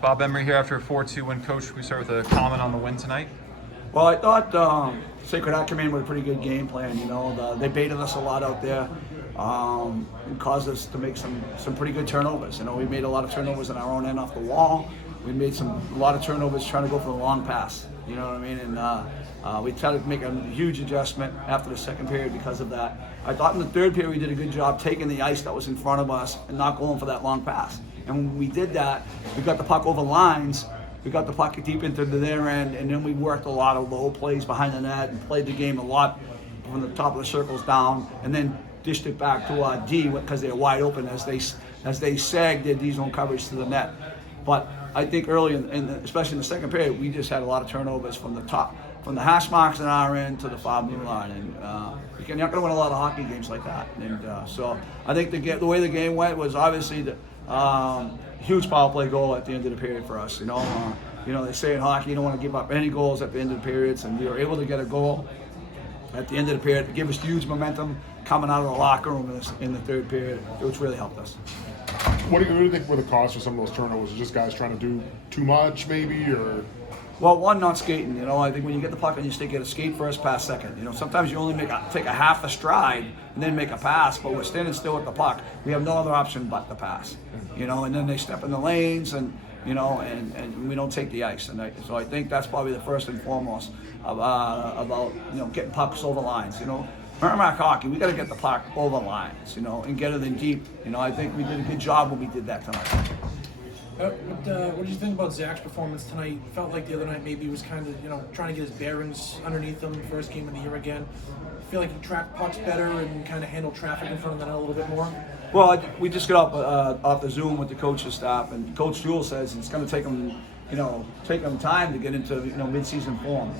Bob Emery here after a 4-2 win. Coach, we start with a comment on the win tonight. Well, I thought Sacred Heart came in with a pretty good game plan. They baited us a lot out there, and caused us to make some pretty good turnovers. We made a lot of turnovers on our own end off the wall. We made a lot of turnovers trying to go for the long pass. You know what I mean? And we tried to make a huge adjustment after the second period because of that. I thought in the third period we did a good job taking the ice that was in front of us and not going for that long pass. And when we did that, we got the puck over lines. We got the puck deep into their end, and then we worked a lot of low plays behind the net and played the game a lot from the top of the circles down, and then dished it back to our D because they're wide open as they sagged their D zone coverage to the net. But I think early, especially in the second period, we just had a lot of turnovers from the top, from the hash marks on our end to the far blue line, and you're not going to win a lot of hockey games like that. And so I think the way the game went was obviously the huge power play goal at the end of the period for us. They say in hockey you don't want to give up any goals at the end of the periods, and we were able to get a goal at the end of the period to give us huge momentum coming out of the locker room in the third period, which really helped us. What do you think were the cause for some of those turnovers? Is just guys trying to do too much, maybe, or? Well, one, not skating. I think when you get the puck on your stick, you got to skate first, pass second. Sometimes you only take a half a stride and then make a pass, but we're standing still with the puck. We have no other option but the pass. And then they step in the lanes and we don't take the ice. So I think that's probably the first and foremost about getting pucks over lines. Merrimack hockey, we got to get the puck over lines, and get it in deep. I think we did a good job when we did that tonight. What did you think about Zach's performance tonight? Felt like the other night maybe he was kind of, trying to get his bearings underneath him. First game of the year again. Feel like he tracked pucks better and kind of handled traffic in front of the net a little bit more? Well, we just got off the Zoom with the coach's staff, and Coach Jewell says it's going to take him time to get into mid-season form.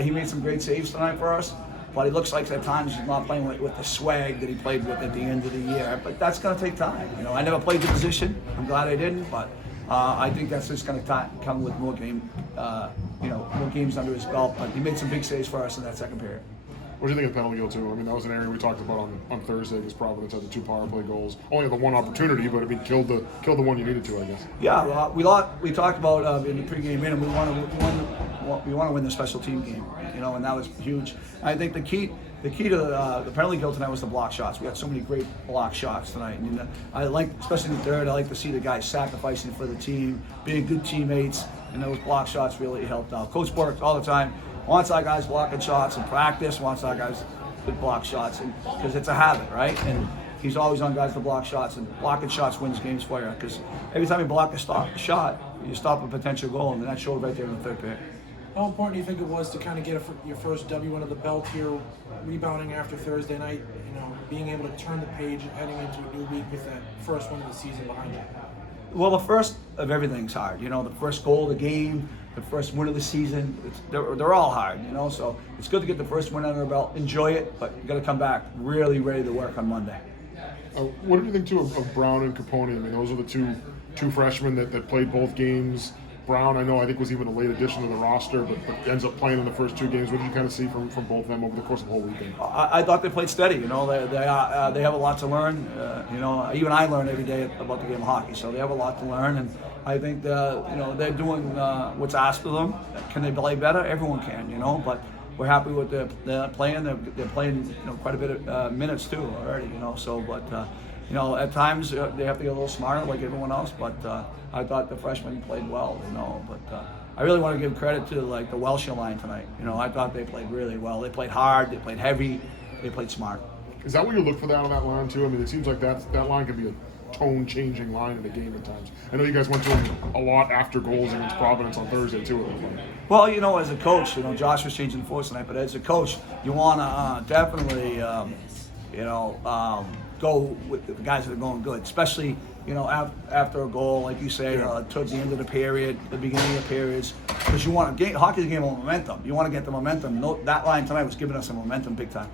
He made some great saves tonight for us. But it looks like at times he's not playing with the swag that he played with at the end of the year. But that's going to take time. I never played the position. I'm glad I didn't. But I think that's just going to come with more games under his belt. But he made some big saves for us in that second period. What do you think of the penalty kill too? That was an area we talked about on Thursday because Providence had the 2 power play goals. Only had the one opportunity, but killed the one you needed to, I guess. Yeah, we talked about in the pregame meeting. We want to win the special team game, and that was huge. I think the key to the penalty kill tonight was the block shots. We had so many great block shots tonight. And I like, especially in the third, I like to see the guys sacrificing for the team, being good teammates, and those block shots really helped out. Coach works all the time. Wants our guys blocking shots in practice, wants our guys to block shots, because it's a habit, right? And he's always on guys to block shots, and blocking shots wins games for you, because every time you block a shot, you stop a potential goal, and that showed right there in the third period. How important do you think it was to kind of get your first W under the belt here, rebounding after Thursday night, being able to turn the page heading into a new week with that first win of the season behind you? Well, the first of everything's hard. The first goal of the game, the first win of the season, they're all hard, so it's good to get the first win under the belt, enjoy it, but you got to come back really ready to work on Monday. What do you think too of Brown and Capone? Those are the two freshmen that played both games. Brown, I think was even a late addition to the roster, but ends up playing in the first 2 games. What did you kind of see from both of them over the course of the whole weekend? I thought they played steady. They have a lot to learn. Even I learn every day about the game of hockey, so they have a lot to learn. And I think they're doing what's asked of them. Can they play better? Everyone can, but we're happy with their playing. They're playing quite a bit of minutes too already. At times they have to get a little smarter like everyone else, but I thought the freshmen played well, but I really want to give credit to the Welsh line tonight. I thought they played really well. They played hard, they played heavy, they played smart. Is that what you look for on that line too? It seems like that line can be a tone-changing line in the game at times. I know you guys went to them a lot after goals against Providence on Thursday too. Well, as a coach, Josh was changing the force tonight, but as a coach, you want to definitely, go with the guys that are going good, especially after a goal, like you say, towards the end of the period, the beginning of the periods, because you want hockey's a game of momentum. You want to get the momentum. That line tonight was giving us some momentum big time.